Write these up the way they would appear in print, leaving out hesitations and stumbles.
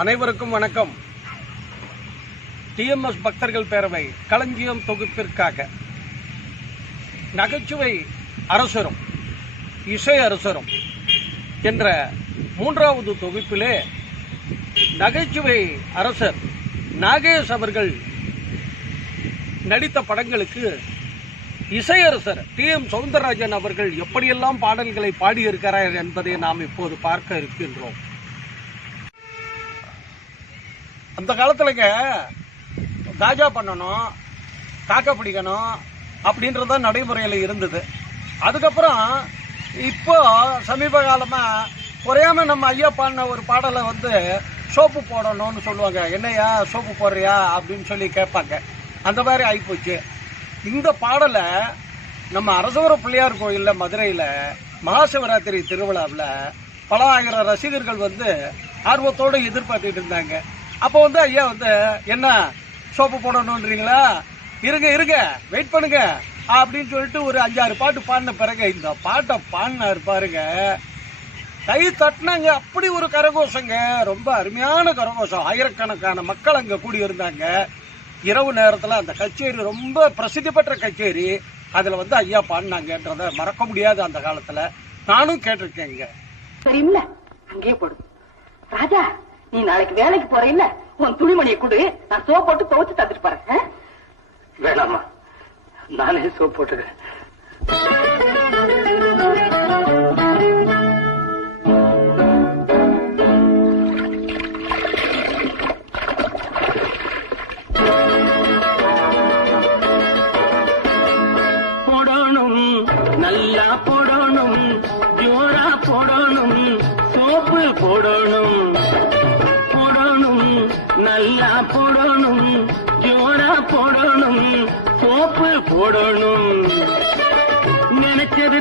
அனைவருக்கும் வணக்கம். டிஎம்எஸ் பக்தர்கள் பேரவை களஞ்சியம் தொகுப்பிற்காக நகைச்சுவை அரசரும் இசை அரசரும் என்ற மூன்றாவது தொகுப்பிலே நகைச்சுவை அரசர் நாகேஷ் அவர்கள் நடித்த படங்களுக்கு இசையரசர் டி.எம். சௌந்தரராஜன் அவர்கள் எப்படியெல்லாம் பாடல்களை பாடியிருக்கிறார் என்பதை நாம் இப்போது பார்க்க இருக்கின்றோம். அந்த காலத்துலங்க காஜா பண்ணணும், காக்கா பிடிக்கணும் அப்படின்றத நடைமுறையில் இருந்தது. அதுக்கப்புறம் இப்போ சமீப காலமாக குறையாம நம்ம ஐயா பாடின ஒரு பாடலை சோப்பு போடணும்னு சொல்லுவாங்க. என்னையா சோப்பு போடுறியா அப்படின்னு சொல்லி கேட்பாங்க. அந்த மாதிரி ஆகிப்போச்சு. இந்த பாடலை நம்ம அரசவர பிள்ளையார் கோயிலில் மதுரையில் மகாசிவராத்திரி திருவிழாவில் பல ஆயிரம் ரசிகர்கள் ஆர்வத்தோடு எதிர்பார்த்துட்டு இருந்தாங்க. அப்போ ஐயா என்ன சோப்பு போடணுன்றீங்களா, இருங்க வெயிட் பண்ணுங்க அப்படின்னு சொல்லிட்டு ஒரு 5-6 பாட்டு பாடின பிறகு இந்த பாட்டை பாடினார் பாருங்க. கை தட்டினாங்க. அப்படி ஒரு கரகோஷங்க, ரொம்ப அருமையான கரகோஷம். ஆயிரக்கணக்கான மக்கள் அங்கே கூடியிருந்தாங்க. இரவு நேரத்தில் அந்த கச்சேரி ரொம்ப பிரசித்தி பெற்ற கச்சேரி. அதில் ஐயா பாடினாங்கன்றத மறக்க முடியாது. அந்த காலத்தில் நானும் கேட்டிருக்கேங்க. சரிங்களா, அங்கே போடு ராஜா. நீ நாளைக்கு வேலைக்கு போற இல்ல, உன் துணிமணியை கொடு, நான் சோப் போட்டு துவச்சு தந்துட்டு பாருங்க. வேணாமா, நானே சோப் போட்டுக்கிறேன். போடணும், நல்லா போடணும், ஜோரா போடணும், சோப்பு போடணும், நல்லா போடணும், ஜோரா போடணும், சோப்பு போடணும். நினைச்சது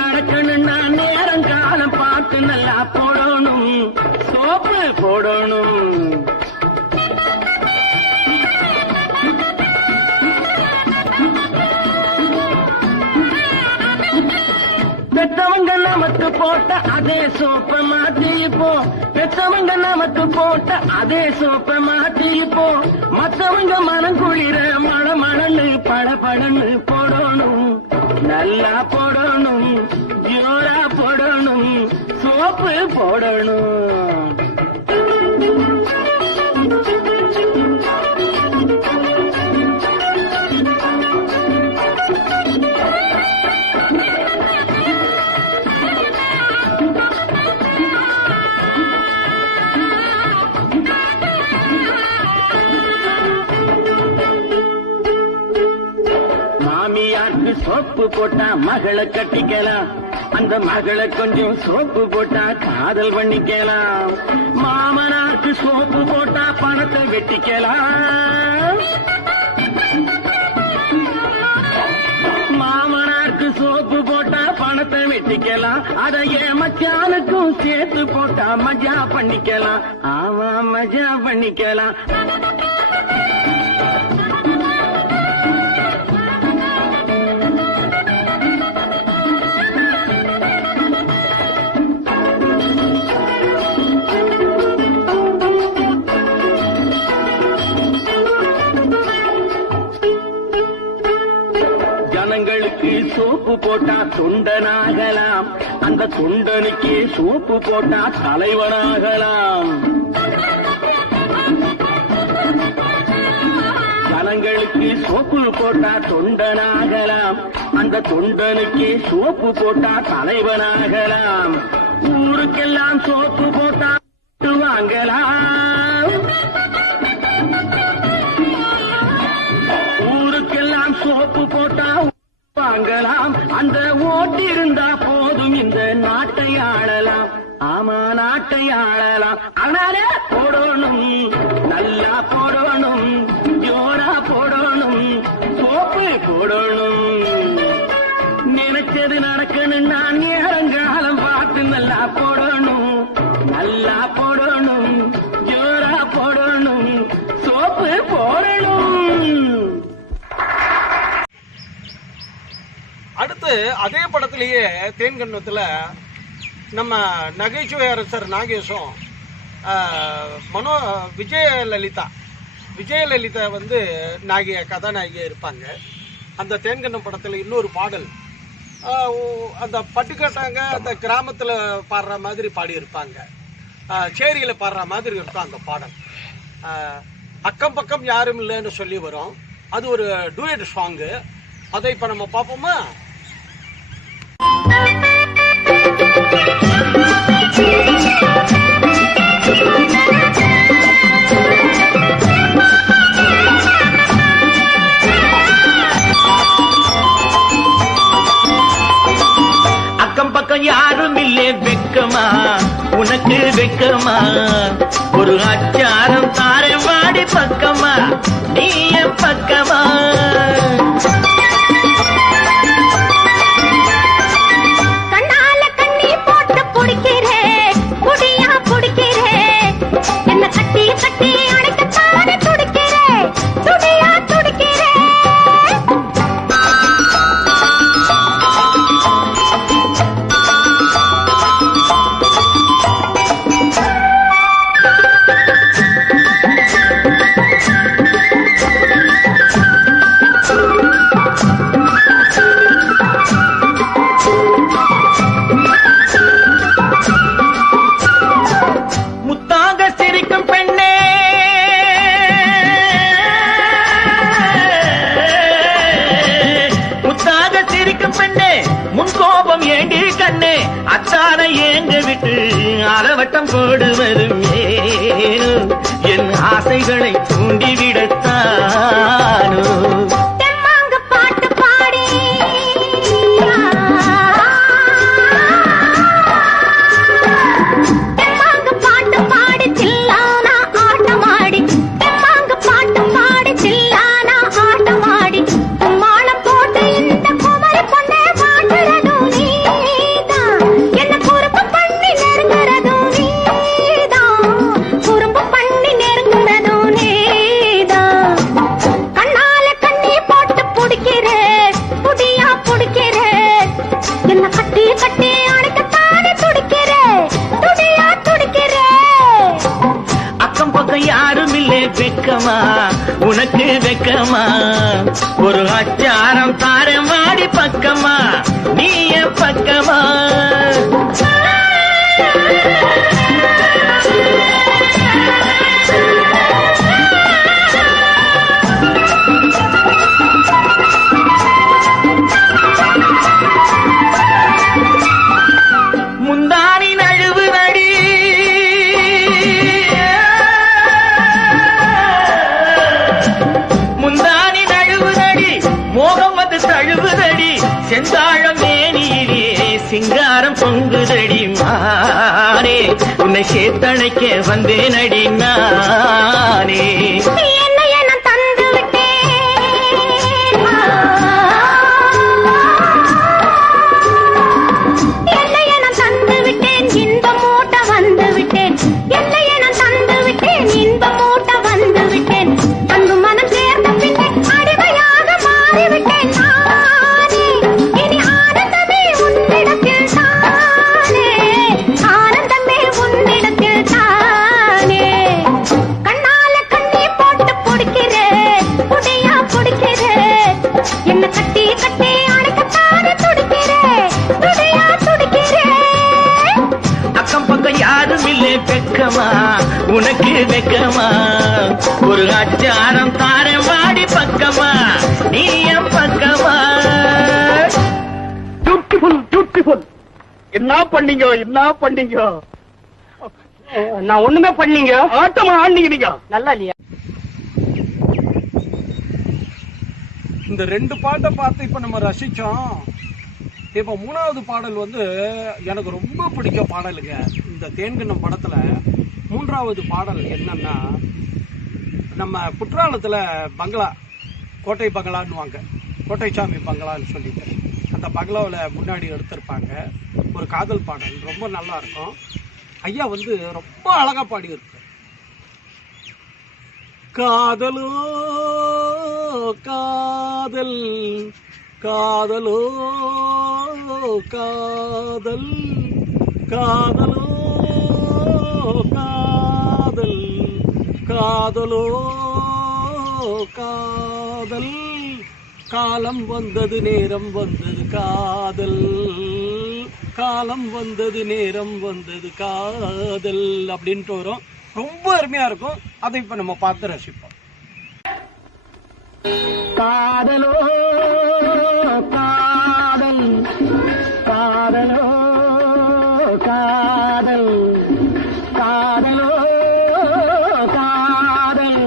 நடக்கணும்னா நேரம் காலம் பார்த்து நல்லா போடணும், சோப்பு போடணும். பெத்தவங்க நமக்கு போட்ட அதே சோப்பை மாற்றிப்போம், பெத்தவங்க நமக்கு போட்ட அதே சோப்பை மாற்றிப்போம். மத்தவங்க மனம் குளிர மழமழன்னு படபடன்னு போடணும், நல்லா போடணும், ஜோரா போடணும், சோப்பு போடணும். சோப்பு போட்டா மகளை கட்டிக்கலாம், அந்த மகளை கொஞ்சம் சோப்பு போட்டா காதல் பண்ணிக்கலாம். மாமனாருக்கு சோப்பு போட்டா பணத்தை வெட்டிக்கலாம், மாமனாருக்கு சோப்பு போட்டா பணத்தை வெட்டிக்கலாம். அதையே மச்சானுக்கும் சேர்த்து போட்டா மஜா பண்ணிக்கலாம். ஆமா, மஜா பண்ணிக்கலாம். சோப்பு போட்டா தொண்டனாகலாம், அந்த தொண்டனுக்கே சோப்பு போட்டா தலைவனாகலாம். ஜனங்களுக்கு சோப்பு போட்டா தொண்டனாகலாம், அந்த தொண்டனுக்கே சோப்பு போட்டா தலைவனாகலாம். ஊருக்கெல்லாம் சோப்பு போட்டா வாங்கலாம், ஊருக்கெல்லாம் சோப்பு போட்டா வாங்கலாம். அந்த ஓட்டு இருந்தா போதும் இந்த நாட்டை ஆளலாம். ஆமா, நாட்டை ஆளலாம். ஆனாலே போடணும், நல்லா போடணும், ஜோரா போடணும், சோப்பு போடணும். நினைச்சது நடக்கணும்னா நேரங்காலம் பார்த்து நல்லா போடணும், நல்லா போடணும், ஜோரா போடணும், சோப்பு போடணும். அடுத்து அதே படத்திலேயே தேன்கண்ணத்துல நம்ம நகைச்சுவை அரசர் நாகேஷும் விஜயலலிதா வந்து கதாநாயகியா இருப்பாங்க. அந்த தேன்கண்ணம் படத்துல இன்னொரு பாடல் அந்த பட்டுக்கட்டாங்க அந்த கிராமத்துல பாடுற மாதிரி பாடி இருப்பாங்க, சேரியில பாடுற மாதிரி இருக்கும் அந்த பாடல். அக்கம் பக்கம் யாரும் இல்லைன்னு சொல்லி வரும். அது ஒரு டூயட் சாங்கு. அதை இப்ப நம்ம பார்ப்போமா? அக்கம் பக்கம் யாரும் இல்லை வெக்கமா, உனக்கு வெக்கமா, ஒரு அச்சாரம் தாரை வாடி பக்கமா, நீ பக்கமா. அத்தானை ஏங்க விட்டு அலவட்டம் போடுவதும் ஏனோ, என் ஆசைகளை தூண்டிவிடத்தானோ. பாட்டு பாடி பாட்டு பாடி சில்லானா ஆட்டமாடி, பாட்டு பாடி சில்லானா ஆட்டமாடி, மாளம் போட்டு இந்த குமரி பொண்ணே பாட்டுறதும் நீதான், என்ன குறும்பு பண்ணி நெருங்குறதும் நீதான், குறும்பு பண்ணி நெருங்குறதும் நீதான். கண்ணால கண்ணி போட்டு புடிக்கிறே, புடியா புடிக்கிறே, என்ன கட்டி கட்டி அணைக்கத்தானே துடிக்கிறே, துடியா துடிக்கிறே. அக்கம் பக்கம் யாரும் இல்லை வெக்கமா, உனக்கு வெக்கமா, ஒரு அச்சாரம் தாரை வாடி பக்கமா, நீ பக்கமா. முந்தானி நழுவு நடி, முந்தானி நழுவு நடி, மோகம் வந்து தழுவுதடி, செந்தாழம் மேனியிலே சிங்காரம் பொங்குதடி மானே, உன்னை சேத்தணைக்க வந்தேன் அடி நானே. என்னைய நான் தந்து விட்டேன், என்னைய நான் தந்து விட்டேன், இன்ப மூட்டை வந்து விட்டேன், என்னைய நான் தந்து விட்டேன், இன்ப மூட்டை வந்து விட்டேன், அன்பு மனம் சேர்ந்த பின்னே அடிமையாக மாறிவிட்டேன் நானே, இனி ஆனந்தமே உன்னிடத்தில் தானே, ஆனந்தமே உன்னிடத்தில் தானே. கண்ணால கண்ணி போட்டு உனக்கு வெக்கமா ஒரு அச்சாரம் தாரம் வாடி பக்கமா நீ என் பக்கமா பியூட்டிஃபுல் என்ன பண்ணீங்க நான் ஒண்ணுமே பண்ணீங்க. ஆட்டமா ஆண்டீங்க நீங்க. நல்லா இல்லையா? இந்த 2 பாட்டை பார்த்து இப்ப நம்ம ரசிச்சோம். இப்ப 3வது பாடல் வந்து எனக்கு ரொம்ப பிடிச்ச பாடலுங்க. இந்த தேன்கண்ணம் படத்துல 3வது பாடல் என்னன்னா, நம்ம குற்றாலத்துல பங்களா, கோட்டை பங்களான்னுவாங்க, கோட்டைசாமி பங்களான்னு சொல்லிட்டு அந்த பங்களாவில் முன்னாடி எடுத்திருப்பாங்க. ஒரு காதல் பாடல் ரொம்ப நல்லா இருக்கும். ஐயா வந்து ரொம்ப அழகா பாடி இருக்கு. காதலோ காதல் காதலோ காதல் காதலோ காதல் காதலோ காதல் காலம் வந்தது நேரம் வந்தது காதல் காலம் வந்தது நேரம் வந்தது காதல் அப்படின்ட்டு வரும். ரொம்ப அருமையா இருக்கும். அதை இப்ப நம்ம பார்த்து ரசிப்போம். காதலோ காதல் காதலோ காதல் காதலோ காதல்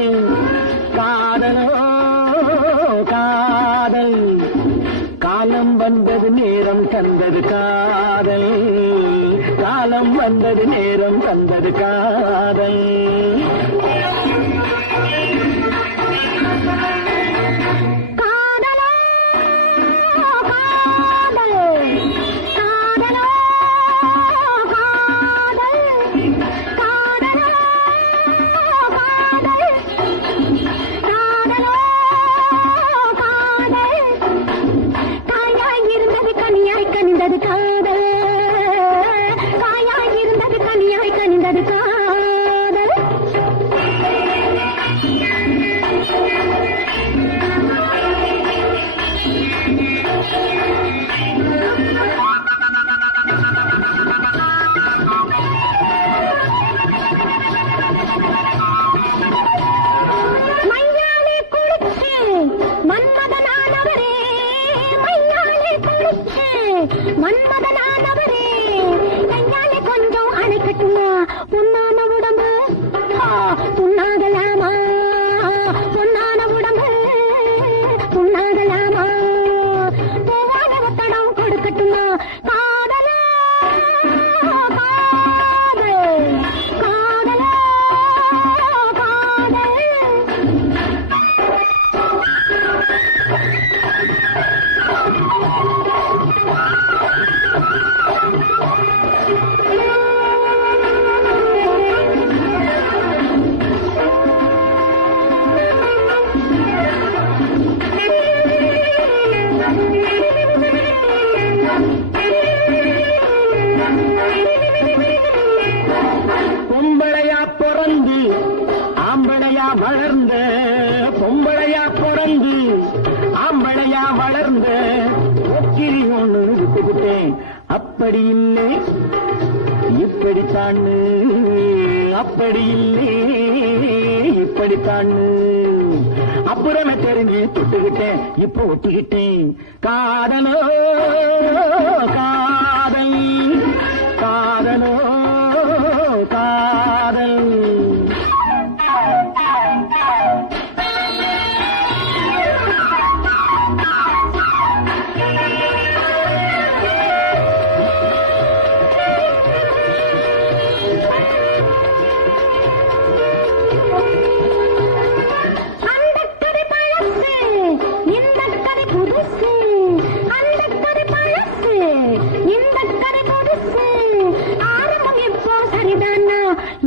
காதலோ காதல் காலம் வந்தது நேரம் தந்தது காதல் காலம் வந்தது நேரம் தந்தது காதல் மன்மதனானவரே கையாலே கொஞ்சம் அணைக்கட்டுமா பொன்னான உடம்பு புண்ணாகலாமா பொன்னான உடம்பு புண்ணாகலாமா பூவான ஒத்தடம் கொடுக்கட்டுமா காதலா காதல் காதலா காதல் பொம்பளையா பிறந்து ஆம்பளையா வளர்ந்த பொம்பளையா பிறந்து ஆம்பளையா வளர்ந்த ஒக்கிரி ஒண்ணு விட்டுவிட்டேன் அப்படி இல்லை இப்படித்தான்னு அப்படி இல்லை இப்படித்தான்னு அப்புறமே தெரிஞ்சு தொட்டுக்கிட்டேன் இப்ப ஒட்டிக்கிட்டேன் காதலோ காதல் காதலோ காதல்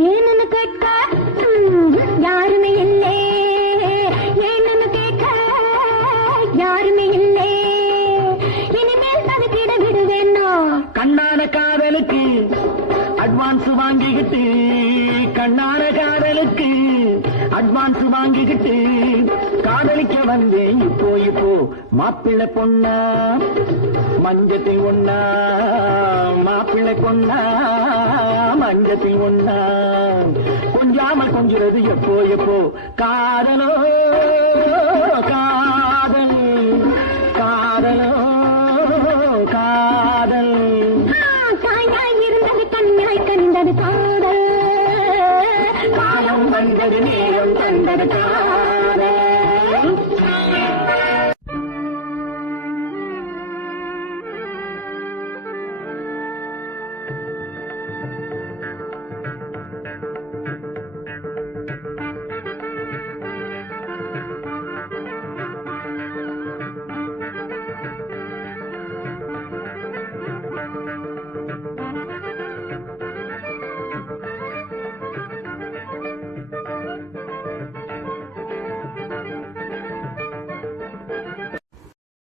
ஏன்னு கேட்க யாருமே இல்லை ஏன்னு கேட்க யாருமே இல்லை இனிமேல் தவிக்கிட விடுவேன்னா கண்ணான காதலுக்கு அட்வான்ஸ் வாங்கிக்கிட்டு கண்ணான காதலுக்கு அட்வான்ஸ் வாங்கிக்கிட்டு காதலிக்க வந்தேன் இப்போ மாப்பிள்ளை பொண்ணா மஞ்சத்தில் ஒண்ணா, மாப்பிள்ளை பொண்ணா மஞ்சத்தில் ஒண்ணா, கொஞ்சாமல் கொஞ்சுறது எப்போ எப்போ காதலோ காதல், காதலோ காதல். தாயாய் இருந்தது கண்ணாய் கண்டது காதல், காலம் வந்தது நேரம் தந்தது காதல்.